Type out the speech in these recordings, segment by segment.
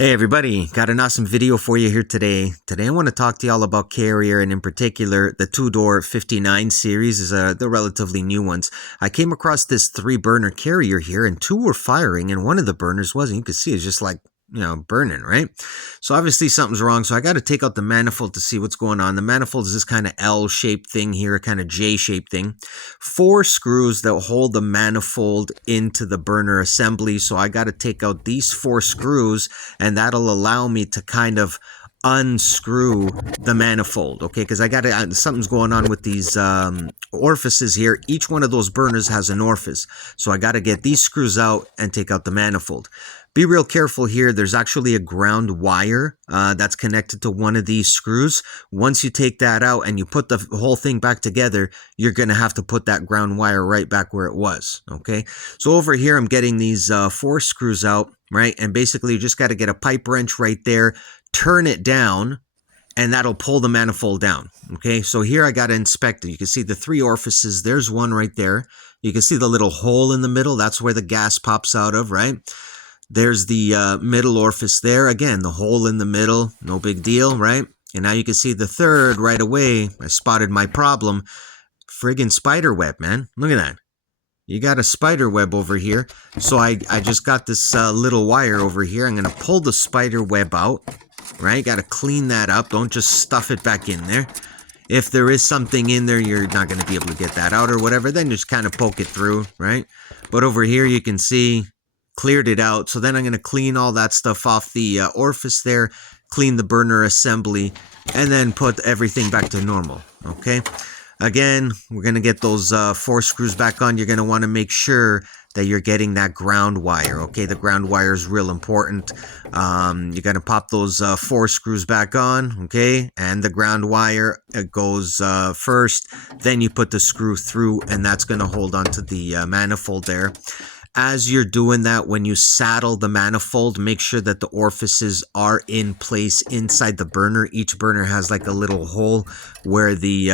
Hey everybody, got an awesome video for you here today. Today I want to talk to y'all about Carrier, and in particular the two-door 59 series is the relatively new ones. I came across this 3-burner Carrier here, and 2 were firing and one of the burners wasn't. You can see it's just like, burning, right? So obviously something's wrong. So I got to take out the manifold to see what's going on. The manifold is this kind of L-shaped thing here, kind of J-shaped thing. 4 screws that hold the manifold into the burner assembly. So I got to take out these 4 screws, and that'll allow me to kind of unscrew the manifold, okay? Because I got to, something's going on with these orifices here. Each one of those burners has an orifice. So I got to get these screws out and take out the manifold. Be real careful here. There's actually a ground wire that's connected to one of these screws. Once you take that out and you put the whole thing back together, you're going to have to put that ground wire right back where it was, okay? So over here, I'm getting these 4 screws out, right? And basically, you just got to get a pipe wrench right there, turn it down, and that'll pull the manifold down, okay? So here I got to inspect it. You can see the 3 orifices. There's one right there. You can see the little hole in the middle. That's where the gas pops out of, right? There's the middle orifice there. Again, the hole in the middle, no big deal, right? And now you can see the 3rd right away. I spotted my problem. Friggin' spider web, man. Look at that. You got a spider web over here. So I just got this little wire over here. I'm going to pull the spider web out, right? Got to clean that up. Don't just stuff it back in there. If there is something in there, you're not going to be able to get that out or whatever. Then just kind of poke it through, right? But over here, you can see cleared it out. So then I'm going to clean all that stuff off the orifice there, clean the burner assembly, and then put everything back to normal, okay? Again, we're going to get those 4 screws back on. You're going to want to make sure that you're getting that ground wire, okay? The ground wire is real important. You're going to pop those 4 screws back on, okay? And the ground wire, it goes first. Then you put the screw through, and that's going to hold onto the manifold there. As you're doing that, when you saddle the manifold, make sure that the orifices are in place inside the burner. Each burner has like a little hole where the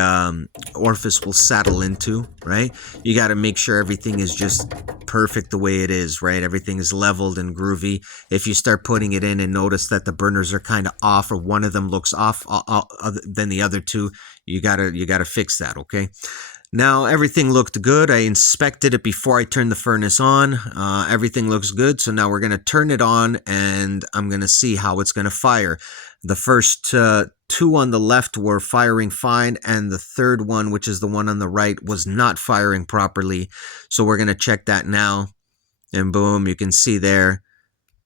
orifice will saddle into, right? You got to make sure everything is just perfect the way it is, right? Everything is leveled and groovy. If you start putting it in and notice that the burners are kind of off, or one of them looks off than the other 2, you gotta fix that, okay? Now, everything looked good. I inspected it before I turned the furnace on. Everything looks good. So now we're going to turn it on, and I'm going to see how it's going to fire. The first 2 on the left were firing fine, and the 3rd one, which is the one on the right, was not firing properly. So we're going to check that now. And boom, you can see there.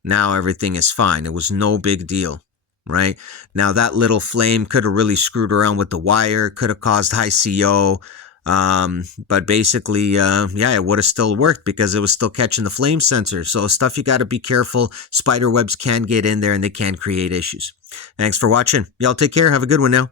Now everything is fine. It was no big deal. Right? Now, that little flame could have really screwed around with the wire, could have caused high CO. But basically, yeah, it would have still worked because it was still catching the flame sensor. So stuff you got to be careful. Spider webs can get in there and they can create issues. Thanks for watching. Y'all take care. Have a good one now.